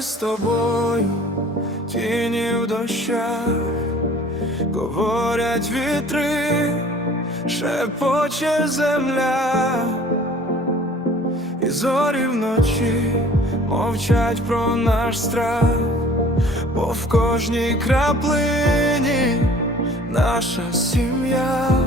з тобою, тіні в дощах, говорять вітри, шепоче земля, і зорі вночі мовчать про наш страх, бо в кожній краплині наша сім'я.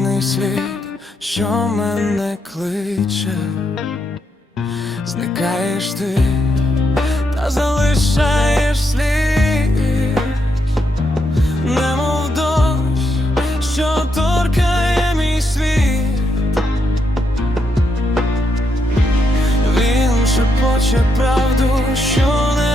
кожний світ, що мене кличе, зникаєш ти та залишаєш слід, немов дощ, що торкає мій світ, він шепоче правду, що не.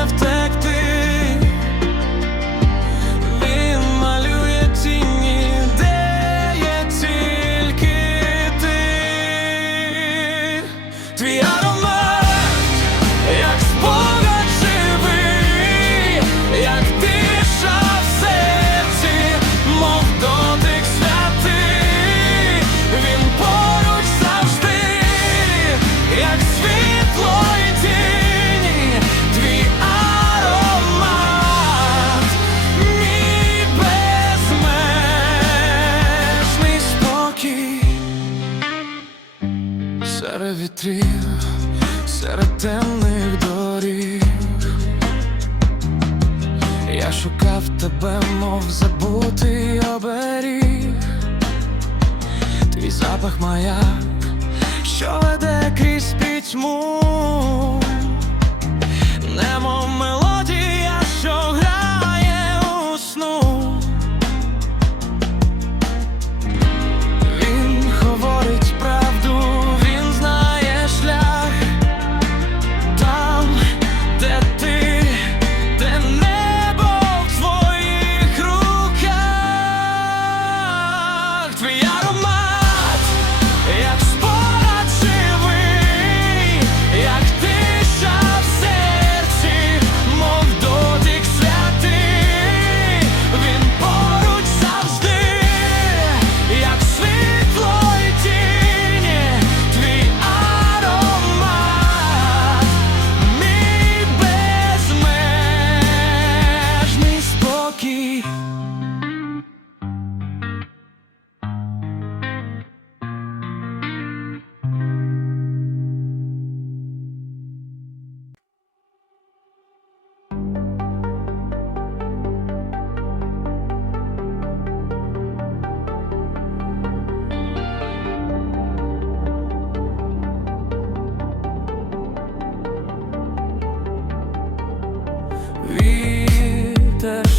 запах маяк, що веде крізь пітьму, немов мило.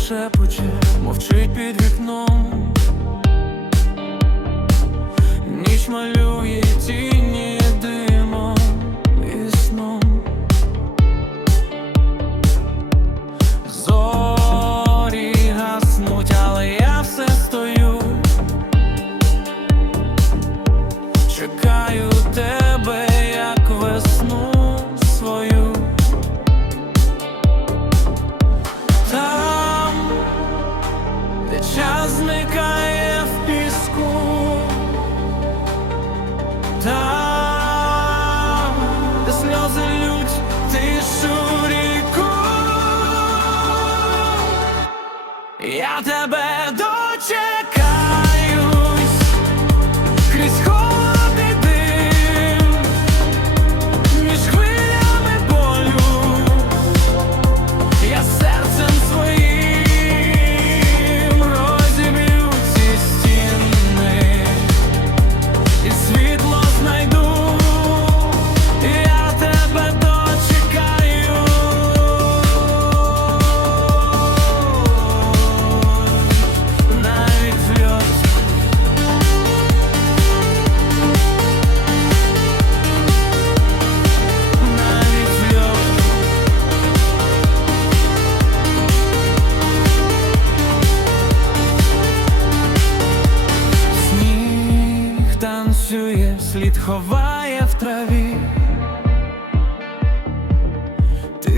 шепоче, мовчить під вікном, ніч малює.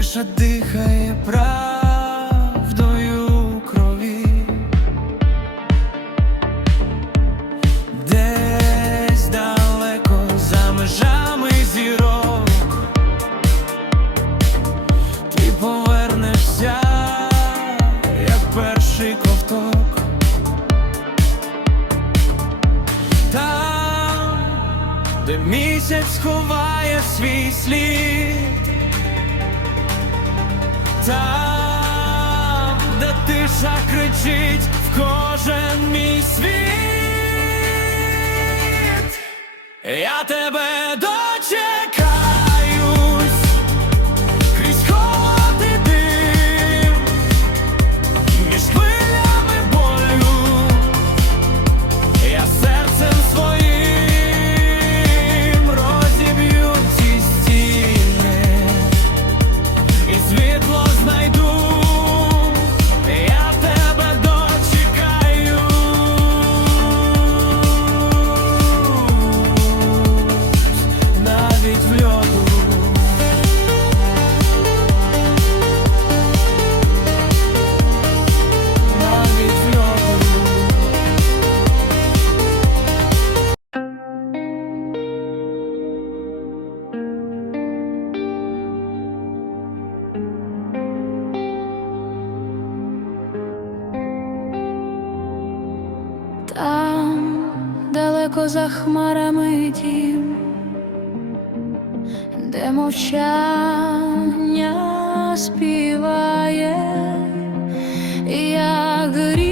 наша дихає правда. Я тебе सागरी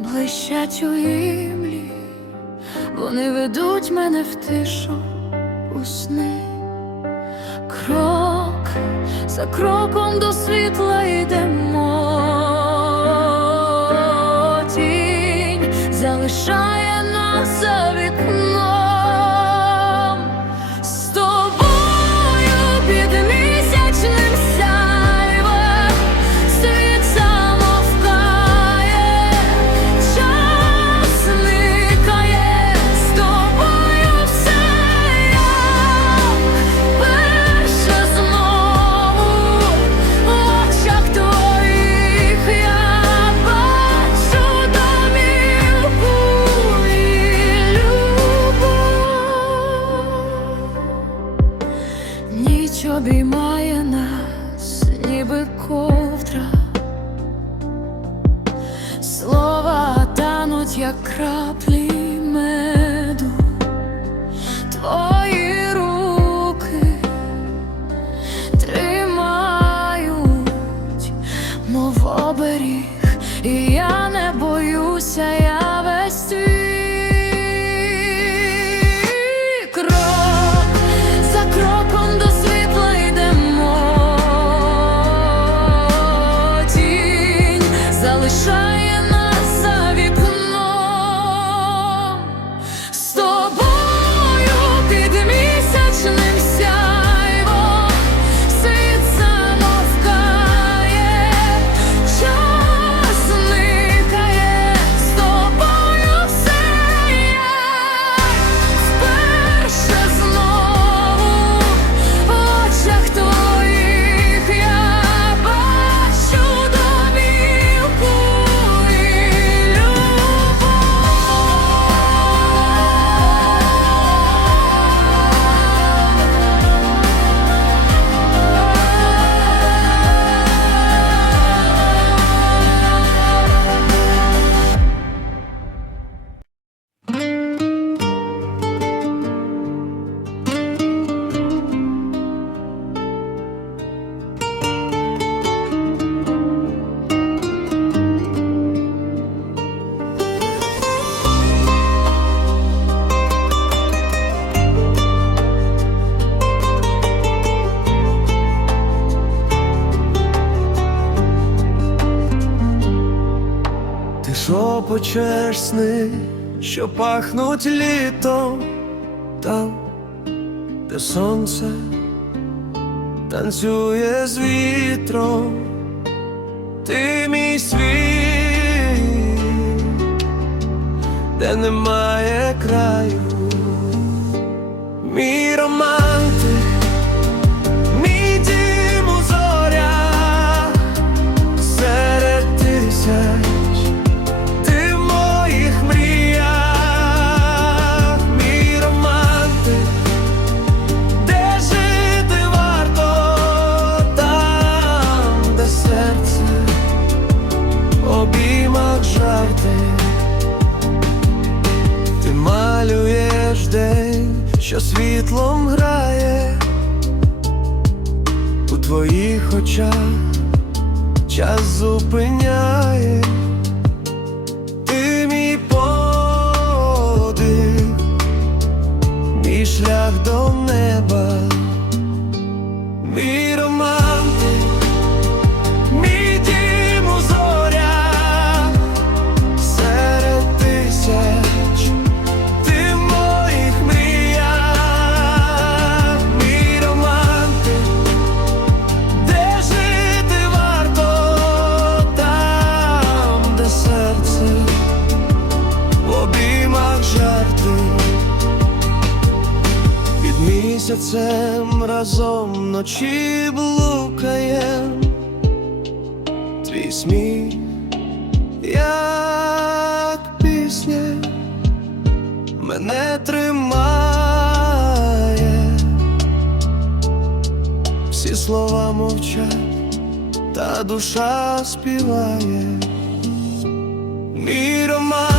блищать у імлі, вони ведуть мене в тишу у сни. Крок за кроком до світла йдемо. Тінь залишає нас і я не боюся, шопочеш сни, що пахнуть літом. Там, де сонце танцює з вітром, ти мій світ, де немає краю, світлом грає у твоїх очах час зупиняє. Ти мій подих, мій шлях до місяцем разом вночі блукаєм, твій сміх, як пісня, мене тримає, всі слова мовчать та душа співає. Мій роман